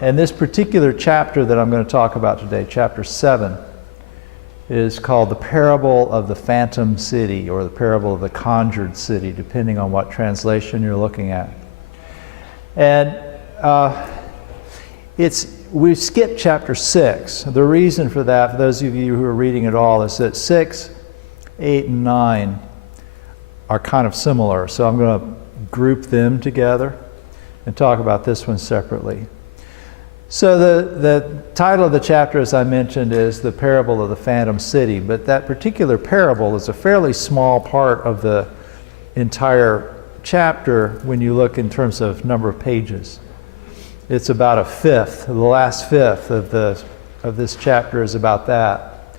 And this particular chapter that I'm going to talk about today, chapter 7, is called the Parable of the Phantom City, or the Parable of the Conjured City, depending on what translation you're looking at. And we've skipped chapter 6. The reason for that, for those of you who are reading it all, is that 6, 8, and 9 are kind of similar. So I'm going to group them together and talk about this one separately. So the title of the chapter, as I mentioned, is the Parable of the Phantom City, but that particular parable is a fairly small part of the entire chapter when you look in terms of number of pages. It's about a fifth, the last fifth of this chapter is about that.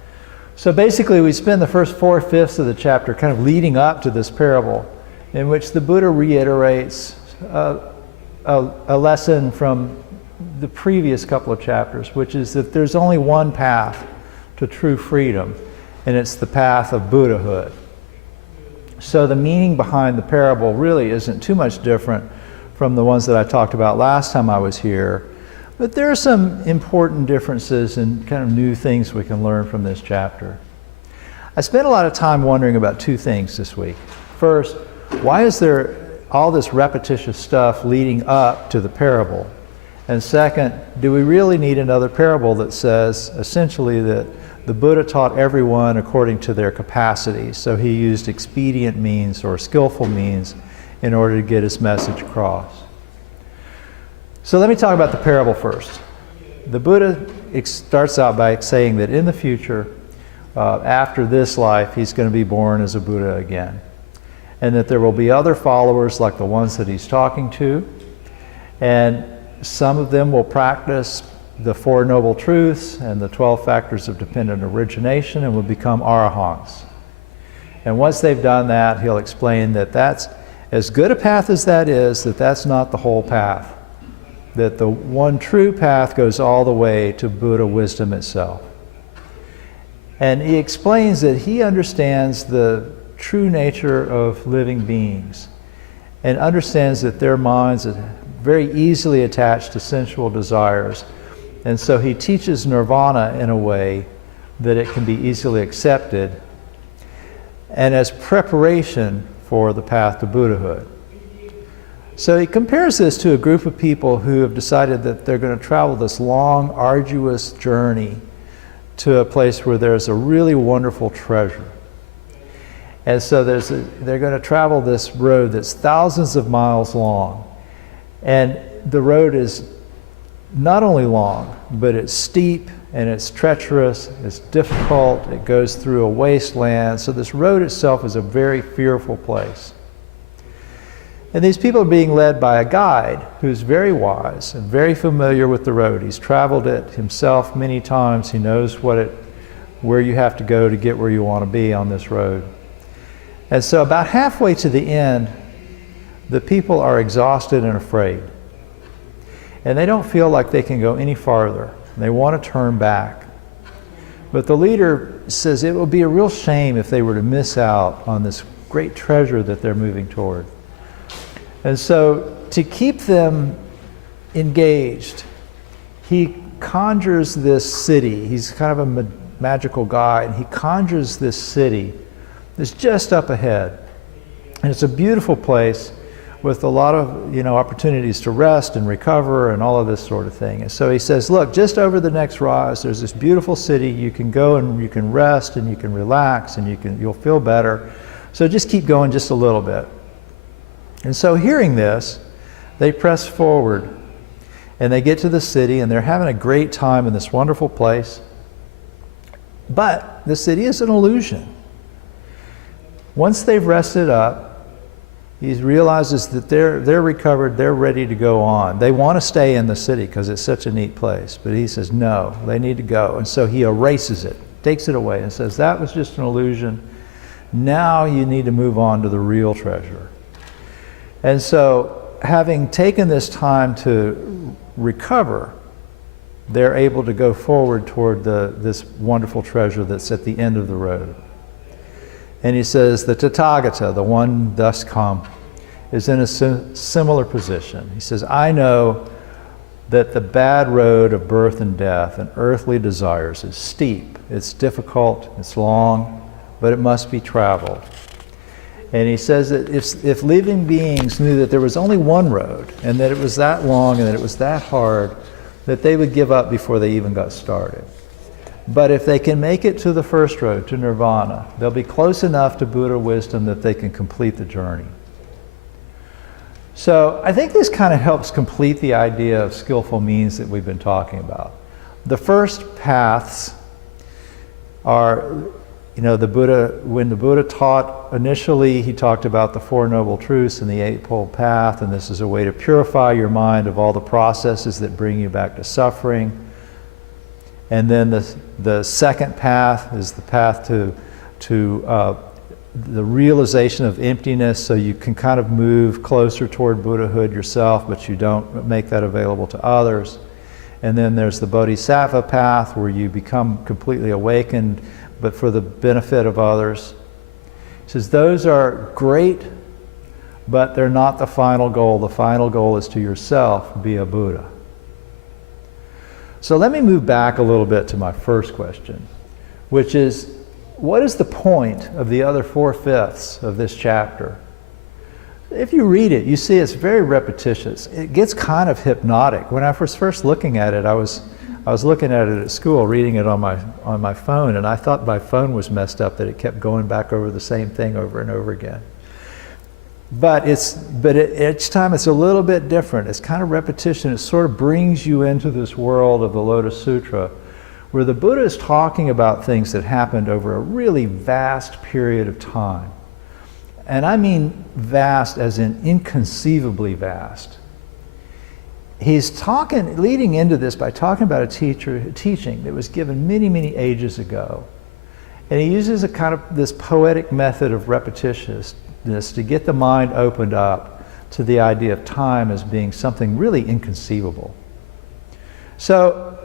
So basically we spend the first 4/5 of the chapter kind of leading up to this parable, in which the Buddha reiterates a lesson from the previous couple of chapters, which is that there's only one path to true freedom, and it's the path of Buddhahood. So the meaning behind the parable really isn't too much different from the ones that I talked about last time I was here, but there are some important differences and kind of new things we can learn from this chapter. I spent a lot of time wondering about two things this week. First, why is there all this repetitious stuff leading up to the parable? And second, do we really need another parable that says essentially that the Buddha taught everyone according to their capacity, so he used expedient means or skillful means in order to get his message across? So let me talk about the parable first. The Buddha starts out by saying that in the future, after this life, he's going to be born as a Buddha again, and that there will be other followers like the ones that he's talking to, and some of them will practice the Four Noble Truths and the 12 Factors of Dependent Origination and will become arahants. And once they've done that, he'll explain that that's as good a path as that is, that that's not the whole path. That the one true path goes all the way to Buddha wisdom itself. And he explains that he understands the true nature of living beings and understands that their minds are very easily attached to sensual desires. And so he teaches nirvana in a way that it can be easily accepted and as preparation for the path to Buddhahood. So he compares this to a group of people who have decided that they're going to travel this long, arduous journey to a place where there's a really wonderful treasure. And so they're going to travel this road that's thousands of miles long. And the road is not only long, but it's steep and it's treacherous, it's difficult, it goes through a wasteland. So this road itself is a very fearful place. And these people are being led by a guide who's very wise and very familiar with the road. He's traveled it himself many times. He knows where you have to go to get where you want to be on this road. And so about halfway to the end, the people are exhausted and afraid. And they don't feel like they can go any farther. They want to turn back. But the leader says it would be a real shame if they were to miss out on this great treasure that they're moving toward. And so to keep them engaged, he conjures this city. He's kind of a magical guy, and he conjures this city that's just up ahead. And it's a beautiful place with a lot of opportunities to rest and recover and all of this sort of thing. And so he says, look, just over the next rise, there's this beautiful city. You can go and you can rest and you can relax and you'll feel better. So just keep going just a little bit. And so hearing this, they press forward and they get to the city and they're having a great time in this wonderful place. But the city is an illusion. Once they've rested up, he realizes that they're recovered, they're ready to go on. They want to stay in the city because it's such a neat place. But he says, no, they need to go. And so he erases it, takes it away and says, that was just an illusion. Now you need to move on to the real treasure. And so having taken this time to recover, they're able to go forward toward this wonderful treasure that's at the end of the road. And he says, the Tathagata, the one thus come, is in a similar position. He says, I know that the bad road of birth and death and earthly desires is steep, it's difficult, it's long, but it must be traveled. And he says that if living beings knew that there was only one road, and that it was that long and that it was that hard, that they would give up before they even got started. But if they can make it to the first road, to nirvana, they'll be close enough to Buddha wisdom that they can complete the journey. So I think this kind of helps complete the idea of skillful means that we've been talking about. The first paths are, the Buddha, when the Buddha taught initially, he talked about the Four Noble Truths and the Eightfold Path, and this is a way to purify your mind of all the processes that bring you back to suffering. And then the second path is the path to the realization of emptiness, so you can kind of move closer toward Buddhahood yourself, but you don't make that available to others. And then there's the Bodhisattva path, where you become completely awakened, but for the benefit of others. He says those are great, but they're not the final goal. The final goal is to yourself be a Buddha. So let me move back a little bit to my first question, which is, what is the point of the other 4/5 of this chapter? If you read it, you see it's very repetitious. It gets kind of hypnotic. When I was first looking at it, I was looking at it at school, reading it on my phone, and I thought my phone was messed up, that it kept going back over the same thing over and over again. But each time it's a little bit different. It's kind of repetition. It sort of brings you into this world of the Lotus Sutra, where the Buddha is talking about things that happened over a really vast period of time. And I mean vast as in inconceivably vast. He's leading into this by talking about a teaching that was given many, many ages ago. And he uses a kind of this poetic method of repetitiousness to get the mind opened up to the idea of time as being something really inconceivable. So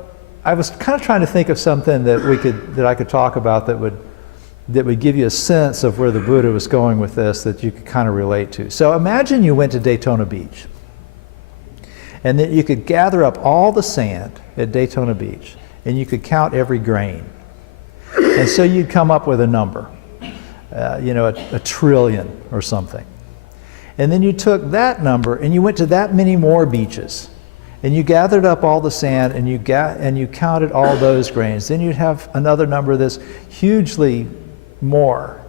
I was kind of trying to think of something that I could talk about that would give you a sense of where the Buddha was going with this, that you could kind of relate to. So imagine you went to Daytona Beach, and that you could gather up all the sand at Daytona Beach, and you could count every grain. And so you'd come up with a number, a trillion or something. And then you took that number and you went to that many more beaches, and you gathered up all the sand and you counted all those grains. Then you'd have another number that's hugely more.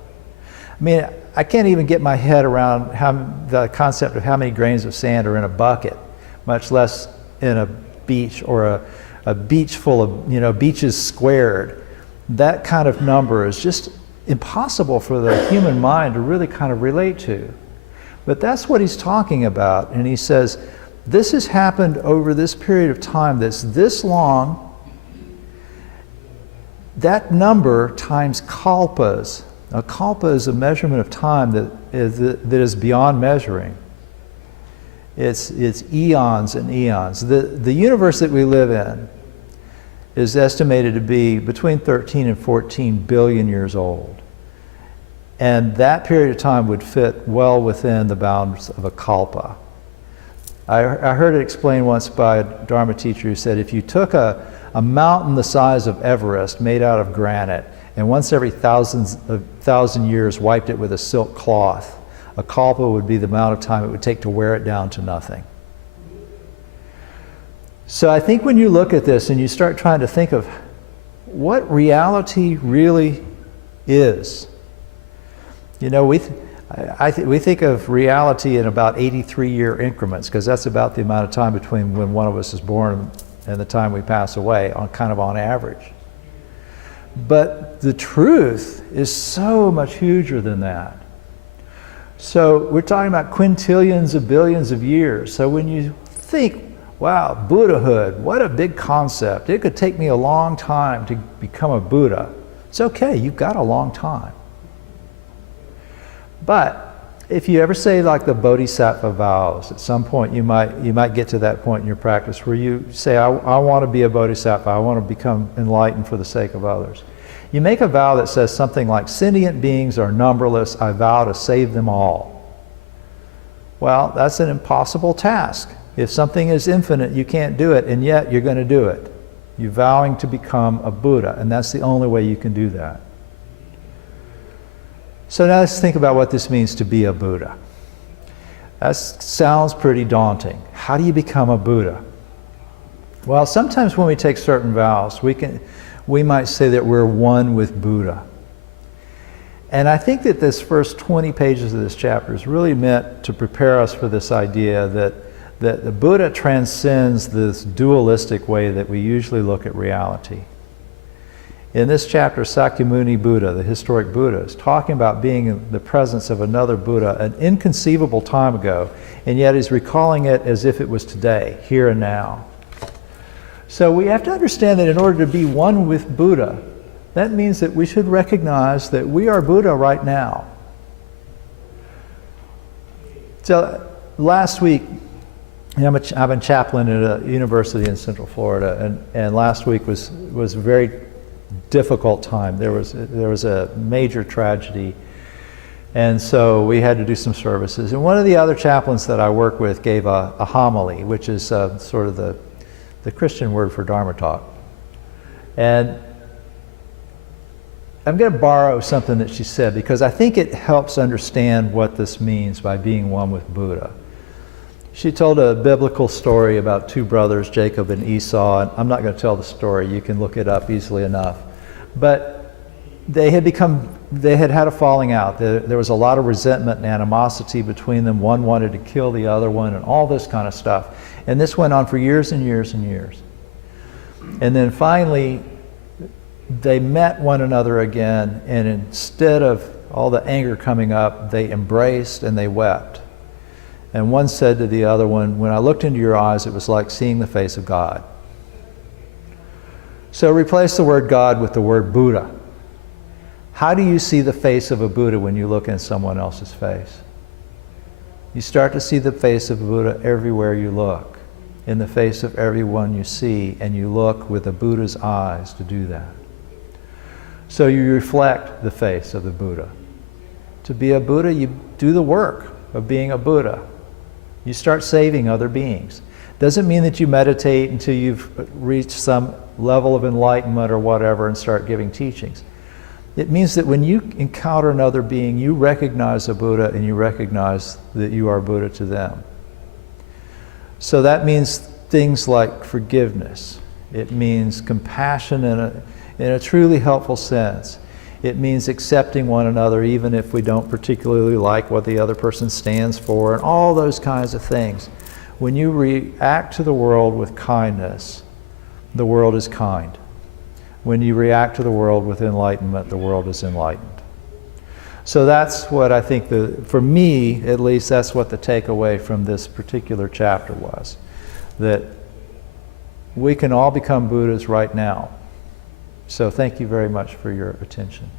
I mean, I can't even get my head around the concept of how many grains of sand are in a bucket, much less in a beach, or a beach full of, beaches squared. That kind of number is just impossible for the human mind to really kind of relate to. But that's what he's talking about. And he says, this has happened over this period of time that's this long. That number times kalpas. A kalpa is a measurement of time that is beyond measuring. It's eons and eons. The universe that we live in is estimated to be between 13 and 14 billion years old. And that period of time would fit well within the bounds of a kalpa. I heard it explained once by a Dharma teacher who said, if you took a mountain the size of Everest made out of granite, and once every thousand years wiped it with a silk cloth, a kalpa would be the amount of time it would take to wear it down to nothing. So I think when you look at this and you start trying to think of what reality really is, we think of reality in about 83-year increments, because that's about the amount of time between when one of us is born and the time we pass away, on average. But the truth is so much huger than that. So we're talking about quintillions of billions of years. So when you think, wow, Buddhahood, what a big concept. It could take me a long time to become a Buddha. It's okay, you've got a long time. But if you ever say like the Bodhisattva vows, at some point you might get to that point in your practice where you say, I want to be a Bodhisattva, I want to become enlightened for the sake of others. You make a vow that says something like, sentient beings are numberless, I vow to save them all. Well, that's an impossible task. If something is infinite, you can't do it, and yet you're going to do it. You're vowing to become a Buddha, and that's the only way you can do that. So now let's think about what this means to be a Buddha. That sounds pretty daunting. How do you become a Buddha? Well, sometimes when we take certain vows, we might say that we're one with Buddha. And I think that this first 20 pages of this chapter is really meant to prepare us for this idea that the Buddha transcends this dualistic way that we usually look at reality. In this chapter, Sakyamuni Buddha, the historic Buddha, is talking about being in the presence of another Buddha an inconceivable time ago, and yet he's recalling it as if it was today, here and now. So we have to understand that in order to be one with Buddha, that means that we should recognize that we are Buddha right now. So last week, I'm a chaplain at a university in Central Florida, and last week was a very difficult time. There was a major tragedy, and so we had to do some services. And one of the other chaplains that I work with gave a homily, which is sort of the Christian word for Dharma talk. And I'm going to borrow something that she said because I think it helps understand what this means by being one with Buddha. She told a biblical story about two brothers, Jacob and Esau, and I'm not going to tell the story. You can look it up easily enough. But they had had a falling out. There was a lot of resentment and animosity between them. One wanted to kill the other one and all this kind of stuff. And this went on for years and years and years. And then finally, they met one another again, and instead of all the anger coming up, they embraced and they wept. And one said to the other one, "When I looked into your eyes, it was like seeing the face of God." So replace the word God with the word Buddha. How do you see the face of a Buddha when you look in someone else's face? You start to see the face of a Buddha everywhere you look, in the face of everyone you see, and you look with a Buddha's eyes to do that. So you reflect the face of the Buddha. To be a Buddha, you do the work of being a Buddha. You start saving other beings. Doesn't mean that you meditate until you've reached some level of enlightenment or whatever and start giving teachings. It means that when you encounter another being, you recognize a Buddha and you recognize that you are Buddha to them. So that means things like forgiveness. It means compassion in a truly helpful sense. It means accepting one another even if we don't particularly like what the other person stands for, and all those kinds of things. When you react to the world with kindness, the world is kind. When you react to the world with enlightenment, the world is enlightened. So that's what I think, for me at least, that's what the takeaway from this particular chapter was. That we can all become Buddhas right now. So thank you very much for your attention.